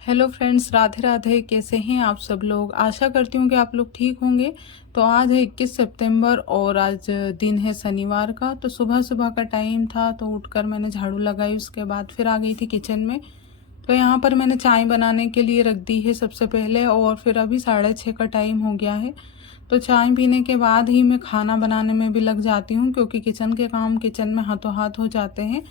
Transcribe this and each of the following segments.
Hello friends, Radhe Radhe. कैसे हैं आप सब लोग? आशा करती हूँ कि आप लोग ठीक होंगे। तो आज है 21 सितंबर और आज दिन है शनिवार का। तो सुबह सुबह का टाइम था, तो उठकर मैंने झाड़ू लगाई, उसके बाद फिर आ गई थी किचन में। तो यहाँ पर मैंने चाय बनाने के लिए रख दी है सबसे पहले, और फिर अभी 6:30 का टाइम हो गया है। तो चाय पीने के बाद ही मैं खाना बनाने में भी लग जाती हूँ, क्योंकि किचन के काम किचन में हाथों हाथ हो जाते हैं।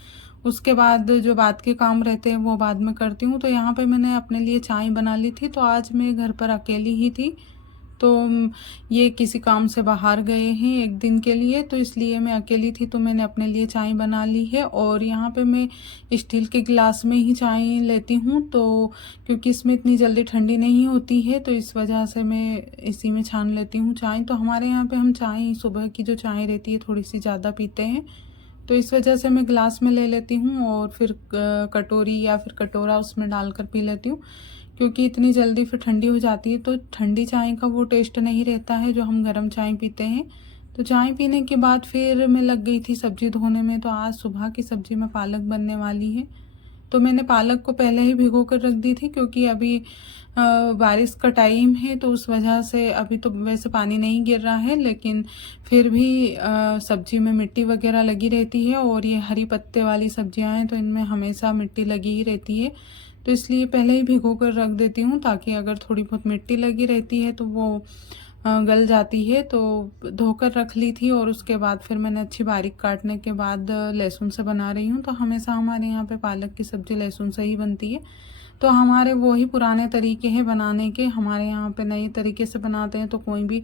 उसके बाद जो बाद के काम रहते हैं वो बाद में करती हूँ। तो यहाँ पे मैंने अपने लिए चाय बना ली थी। तो आज मैं घर पर अकेली ही थी। तो ये किसी काम से बाहर गए हैं एक दिन के लिए, तो इसलिए मैं अकेली थी। तो मैंने अपने लिए चाय बना ली है, और यहाँ पे मैं स्टील के गिलास में ही चाय लेती हूँ। तो क्योंकि इसमें इतनी जल्दी ठंडी नहीं होती है, तो इस वजह से मैं इसी में छान लेती हूँ चाय। तो हमारे यहाँ पे हम चाय, सुबह की जो चाय रहती है, थोड़ी सी ज़्यादा पीते हैं। तो इस वजह से मैं गिलास में ले लेती हूँ, और फिर कटोरी या फिर कटोरा उसमें डालकर पी लेती हूँ। क्योंकि इतनी जल्दी फिर ठंडी हो जाती है, तो ठंडी चाय का वो टेस्ट नहीं रहता है जो हम गर्म चाय पीते हैं। तो चाय पीने के बाद फिर मैं लग गई थी सब्जी धोने में। तो आज सुबह की सब्जी में पालक बनने वाली है। तो मैंने पालक को पहले ही भिगो कर रख दी थी, क्योंकि अभी बारिश का टाइम है, तो उस वजह से अभी तो वैसे पानी नहीं गिर रहा है, लेकिन फिर भी सब्जी में मिट्टी वगैरह लगी रहती है। और ये हरी पत्ते वाली सब्जियां हैं, तो इनमें हमेशा मिट्टी लगी ही रहती है। तो इसलिए पहले ही भिगो कर रख देती हूँ, ताकि अगर थोड़ी बहुत मिट्टी लगी रहती है तो वो गल जाती है। तो धोकर रख ली थी, और उसके बाद फिर मैंने अच्छी बारीक काटने के बाद लहसुन से बना रही हूँ। तो हमेशा हमारे यहाँ पे पालक की सब्ज़ी लहसुन से ही बनती है। तो हमारे वो ही पुराने तरीके हैं बनाने के। हमारे यहाँ पे नए तरीके से बनाते हैं तो कोई भी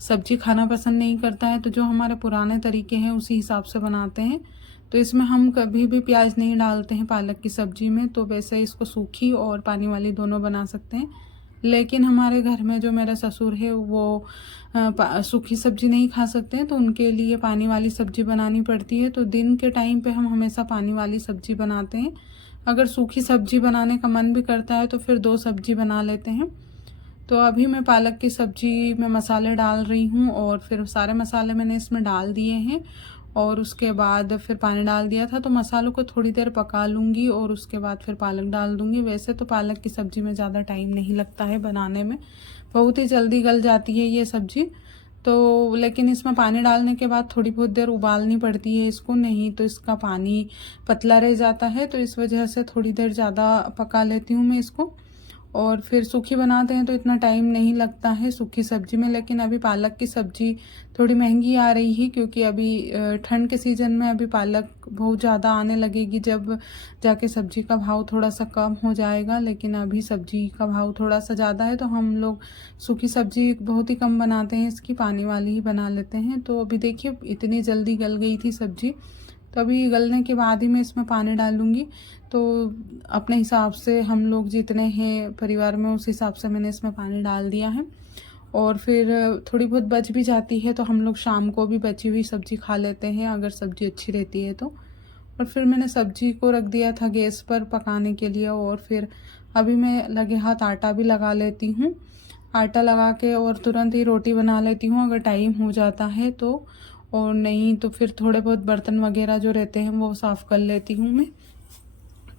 सब्जी खाना पसंद नहीं करता है। तो जो हमारे पुराने तरीके हैं उसी हिसाब से बनाते हैं। तो इसमें हम कभी भी प्याज नहीं डालते हैं पालक की सब्जी में। तो वैसे इसको सूखी और पानी वाली दोनों बना सकते हैं। लेकिन हमारे घर में जो मेरा ससुर है वो सूखी सब्जी नहीं खा सकते हैं, तो उनके लिए पानी वाली सब्जी बनानी पड़ती है। तो दिन के टाइम पे हम हमेशा पानी वाली सब्जी बनाते हैं। अगर सूखी सब्जी बनाने का मन भी करता है तो फिर 2 सब्जी बना लेते हैं। तो अभी मैं पालक की सब्जी में मसाले डाल रही हूँ, और फिर सारे मसाले मैंने इसमें डाल दिए हैं। और उसके बाद फिर पानी डाल दिया था। तो मसालों को थोड़ी देर पका लूँगी, और उसके बाद फिर पालक डाल दूँगी। वैसे तो पालक की सब्ज़ी में ज़्यादा टाइम नहीं लगता है बनाने में, बहुत ही जल्दी गल जाती है ये सब्ज़ी। तो लेकिन इसमें पानी डालने के बाद थोड़ी बहुत देर उबालनी पड़ती है इसको, नहीं तो इसका पानी पतला रह जाता है। तो इस वजह से थोड़ी देर ज़्यादा पका लेती हूँ मैं इसको। और फिर सूखी बनाते हैं तो इतना टाइम नहीं लगता है सूखी सब्जी में। लेकिन अभी पालक की सब्जी थोड़ी महंगी आ रही है, क्योंकि अभी ठंड के सीज़न में अभी पालक बहुत ज़्यादा आने लगेगी, जब जाके सब्जी का भाव थोड़ा सा कम हो जाएगा। लेकिन अभी सब्जी का भाव थोड़ा सा ज़्यादा है, तो हम लोग सूखी सब्जी बहुत ही कम बनाते हैं, इसकी पानी वाली ही बना लेते हैं। तो अभी देखिए इतनी जल्दी गल गई थी सब्जी। तो अभी गलने के बाद ही मैं इसमें पानी डालूँगी। तो अपने हिसाब से हम लोग जितने हैं परिवार में, उस हिसाब से मैंने इसमें पानी डाल दिया है। और फिर थोड़ी बहुत बच भी जाती है, तो हम लोग शाम को भी बची हुई सब्ज़ी खा लेते हैं, अगर सब्ज़ी अच्छी रहती है तो। और फिर मैंने सब्ज़ी को रख दिया था गैस पर पकाने के लिए। और फिर अभी मैं लगे हाथ आटा भी लगा लेती हूँ। आटा लगा के और तुरंत ही रोटी बना लेती हूँ, अगर टाइम हो जाता है तो। और नहीं तो फिर थोड़े बहुत बर्तन वगैरह जो रहते हैं वो साफ़ कर लेती हूँ मैं।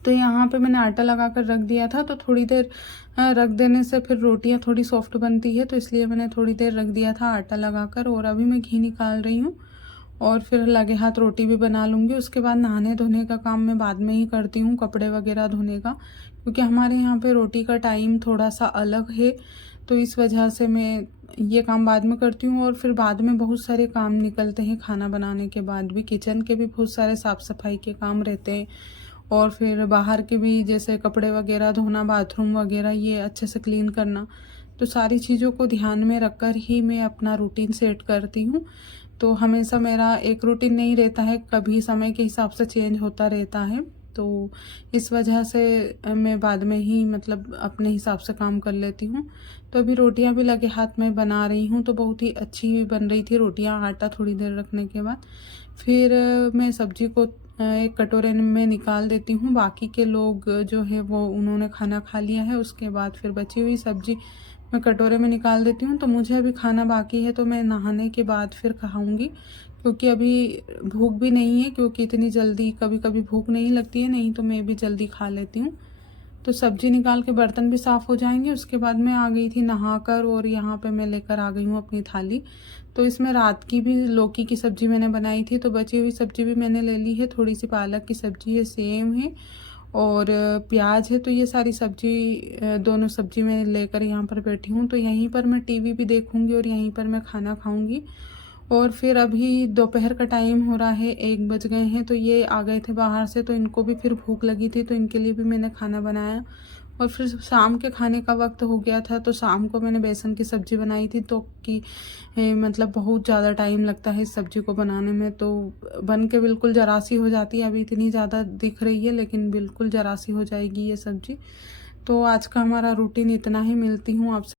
तो यहाँ पे मैंने आटा लगा कर रख दिया था। तो थोड़ी देर रख देने से फिर रोटियाँ थोड़ी सॉफ्ट बनती है, तो इसलिए मैंने थोड़ी देर रख दिया था आटा लगाकर। और अभी मैं घी निकाल रही हूँ, और फिर लगे हाथ रोटी भी बना लूँगी। उसके बाद नहाने धोने का काम मैं बाद में ही करती हूँ, कपड़े वगैरह धोने का, क्योंकि हमारे यहाँ पे रोटी का टाइम थोड़ा सा अलग है। तो इस वजह से मैं ये काम बाद में करती हूँ। और फिर बाद में बहुत सारे काम निकलते हैं, खाना बनाने के बाद भी किचन के भी बहुत सारे साफ़ सफाई के काम रहते हैं। और फिर बाहर के भी, जैसे कपड़े वगैरह धोना, बाथरूम वगैरह ये अच्छे से क्लीन करना। तो सारी चीज़ों को ध्यान में रखकर ही मैं अपना रूटीन सेट करती हूँ। तो हमेशा मेरा एक रूटीन नहीं रहता है, कभी समय के हिसाब से चेंज होता रहता है। तो इस वजह से मैं बाद में ही मतलब अपने हिसाब से काम कर लेती हूँ। तो अभी रोटियां भी लगे हाथ में बना रही हूँ, तो बहुत ही अच्छी बन रही थी रोटियां, आटा थोड़ी देर रखने के बाद। फिर मैं सब्जी को एक कटोरे में निकाल देती हूँ। बाकी के लोग जो है वो उन्होंने खाना खा लिया है, उसके बाद फिर बची हुई सब्जी मैं कटोरे में निकाल देती हूँ। तो मुझे अभी खाना बाकी है, तो मैं नहाने के बाद फिर खाऊंगी, क्योंकि अभी भूख भी नहीं है। क्योंकि इतनी जल्दी कभी कभी भूख नहीं लगती है, नहीं तो मैं भी जल्दी खा लेती हूँ। तो सब्जी निकाल के बर्तन भी साफ़ हो जाएंगे। उसके बाद मैं आ गई थी नहाकर और यहाँ पे मैं लेकर आ गई हूँ अपनी थाली। तो इसमें रात की भी लौकी की सब्ज़ी मैंने बनाई थी, तो बची हुई सब्ज़ी भी मैंने ले ली है। थोड़ी सी पालक की सब्ज़ी है, सेम है और प्याज है। तो ये सारी सब्ज़ी दोनों सब्ज़ी मैं लेकर यहाँ पर बैठी हूँ। तो यहीं पर मैं टीवी भी देखूँगी और यहीं पर मैं खाना खाऊँगी। और फिर अभी दोपहर का टाइम हो रहा है, 1 बज गए हैं। तो ये आ गए थे बाहर से, तो इनको भी फिर भूख लगी थी, तो इनके लिए भी मैंने खाना बनाया। और फिर शाम के खाने का वक्त हो गया था, तो शाम को मैंने बेसन की सब्ज़ी बनाई थी। तो कि मतलब बहुत ज़्यादा टाइम लगता है इस सब्ज़ी को बनाने में, तो बन के बिल्कुल ज़रा सी हो जाती है। अभी इतनी ज़्यादा दिख रही है लेकिन बिल्कुल ज़रा सी हो जाएगी ये सब्ज़ी। तो आज का हमारा रूटीन इतना ही। मिलती हूँ आपसे।